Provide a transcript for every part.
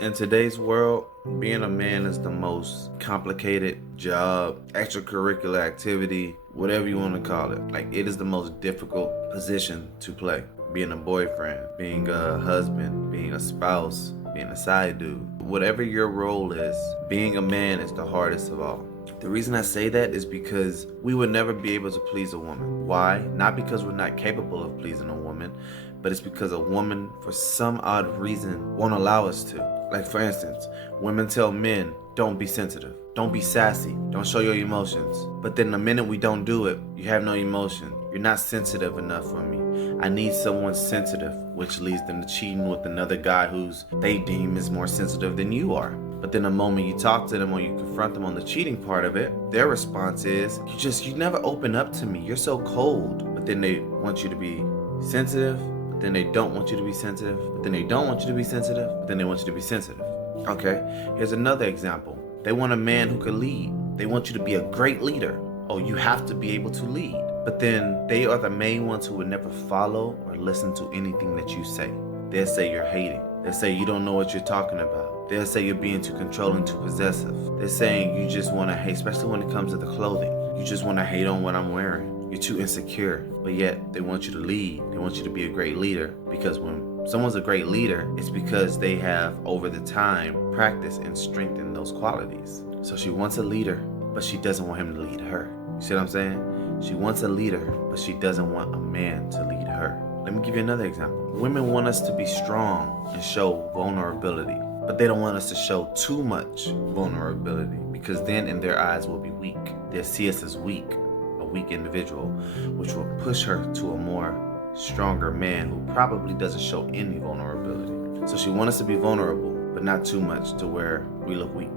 In today's world, being a man is the most complicated job, extracurricular activity, whatever you want to call it. Like, it is the most difficult position to play. Being a boyfriend, being a husband, being a spouse, being a side dude. Whatever your role is, being a man is the hardest of all. The reason I say that is because we would never be able to please a woman. Why? Not because we're not capable of pleasing a woman, but it's because a woman, for some odd reason, won't allow us to. Like, for instance, women tell men, don't be sensitive, don't be sassy, don't show your emotions. But then the minute we don't do it, you have no emotion. You're not sensitive enough for me. I need someone sensitive, which leads them to cheating with another guy who's they deem is more sensitive than you are. But then the moment you talk to them or you confront them on the cheating part of it, their response is, you never open up to me. You're so cold. But then they want you to be sensitive. But then they don't want you to be sensitive. But then they don't want you to be sensitive. But then they want you to be sensitive. Okay, here's another example. They want a man who can lead. They want you to be a great leader. Oh, you have to be able to lead. But then they are the main ones who would never follow or listen to anything that you say. They'll say you're hating. They'll say you don't know what you're talking about. They'll say you're being too controlling, too possessive. They're saying you just want to hate, especially when it comes to the clothing. You just want to hate on what I'm wearing. You're too insecure. But yet they want you to lead. They want you to be a great leader, because when someone's a great leader, it's because they have, over the time, practiced and strengthened those qualities. So she wants a leader, but she doesn't want him to lead her. You see what I'm saying? She wants a leader, but she doesn't want a man to lead her. Let me give you another example. Women want us to be strong and show vulnerability, but they don't want us to show too much vulnerability, because then in their eyes we'll be weak. They'll see us as weak, a weak individual, which will push her to a more stronger man who probably doesn't show any vulnerability. So she wants us to be vulnerable, but not too much to where we look weak.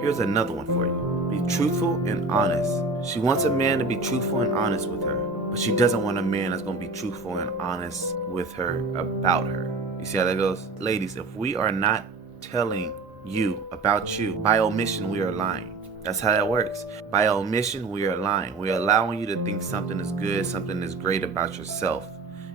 Here's another one for you. Be truthful and honest. She wants a man to be truthful and honest with her, but she doesn't want a man that's going to be truthful and honest with her about her. You see how that goes? Ladies, if we are not telling you about you, by omission we are lying. That's how that works. By omission we are lying. We're allowing you to think something is good, something is great about yourself,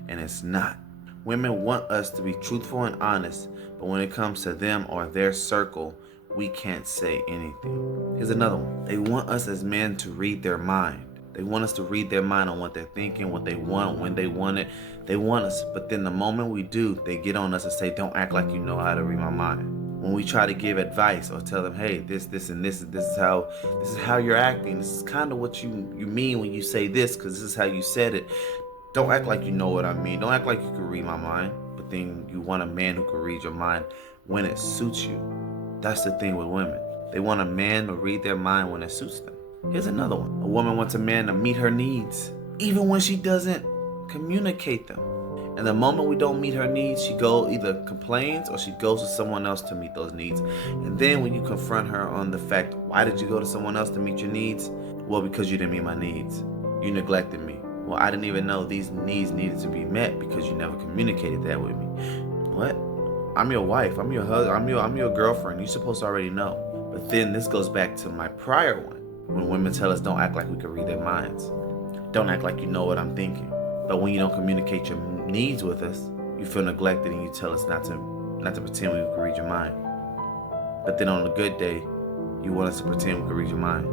and it's not. Women want us to be truthful and honest, but when it comes to them or their circle, we can't say anything. Here's another one. They want us as men to read their mind. They want us to read their mind on what they're thinking, what they want, when they want it. They want us, but then the moment we do, they get on us and say, don't act like you know how to read my mind. When we try to give advice or tell them, hey, this and this is how you're acting. This is kind of what you mean when you say this, because this is how you said it. Don't act like you know what I mean. Don't act like you can read my mind. But then you want a man who can read your mind when it suits you. That's the thing with women. They want a man to read their mind when it suits them. Here's another one. A woman wants a man to meet her needs, even when she doesn't communicate them. And the moment we don't meet her needs, she either complains or she goes to someone else to meet those needs. And then when you confront her on the fact, why did you go to someone else to meet your needs? Well, because you didn't meet my needs. You neglected me. Well, I didn't even know these needs needed to be met because you never communicated that with me. What? I'm your wife. I'm your husband. I'm your girlfriend. You're supposed to already know. But then this goes back to my prior one. When women tell us don't act like we can read their minds. Don't act like you know what I'm thinking. But when you don't communicate your needs with us, you feel neglected and you tell us not to pretend we can read your mind. But then on a good day, you want us to pretend we can read your mind.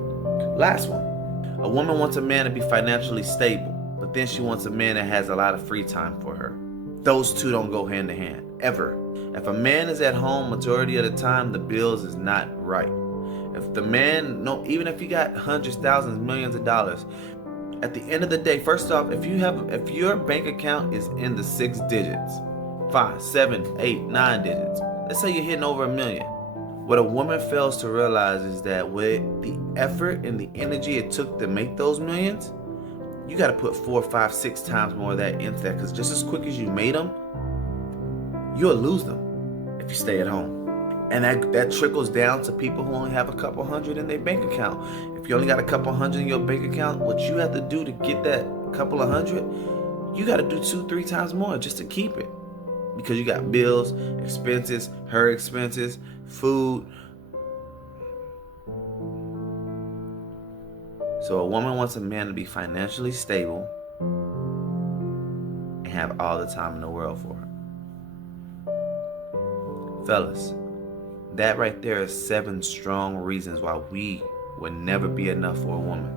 Last one. A woman wants a man to be financially stable, but then she wants a man that has a lot of free time for her. Those two don't go hand to hand, ever. If a man is at home majority of the time, the bills is not right. If the man, no, even if you got hundreds, thousands, millions of dollars, at the end of the day, first off, if your bank account is in the 6 digits, 5, 7, 8, 9 digits, let's say you're hitting over $1 million. What a woman fails to realize is that with the effort and the energy it took to make those millions, you got to put 4, 5, 6 times more of that into that, because just as quick as you made them, you'll lose them if you stay at home. And that trickles down to people who only have a couple hundred in their bank account. If you only got a couple hundred in your bank account, what you have to do to get that couple of hundred, you got to do 2, 3 times more just to keep it. Because you got bills, expenses, her expenses, food. So a woman wants a man to be financially stable and have all the time in the world for her. Fellas, That right there is 7 strong reasons why we would never be enough for a woman.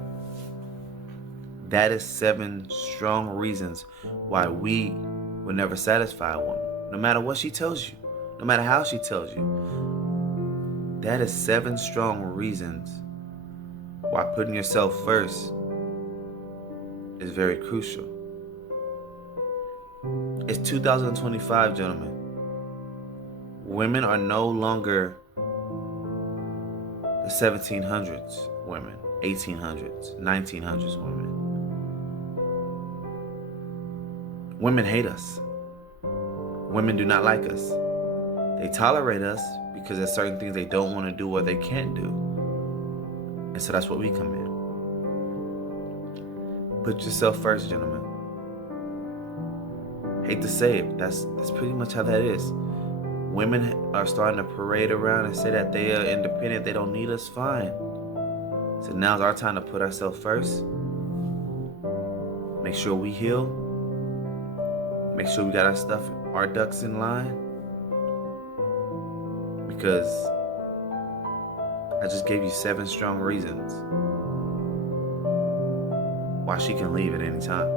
That is 7 strong reasons why we would never satisfy a woman. No matter what she tells you, no matter how she tells you. That is 7 strong reasons why putting yourself first is very crucial. It's 2025, gentlemen. Women are no longer the 1700s women, 1800s, 1900s women. Women hate us. Women do not like us. They tolerate us because there's certain things they don't want to do or they can't do. And so that's what we come in. Put yourself first, gentlemen. Hate to say it, that's pretty much how that is. Women are starting to parade around and say that they are independent, they don't need us, fine. So now's our time to put ourselves first. Make sure we heal. Make sure we got our stuff, our ducks in line. Because I just gave you 7 strong reasons why she can leave at any time.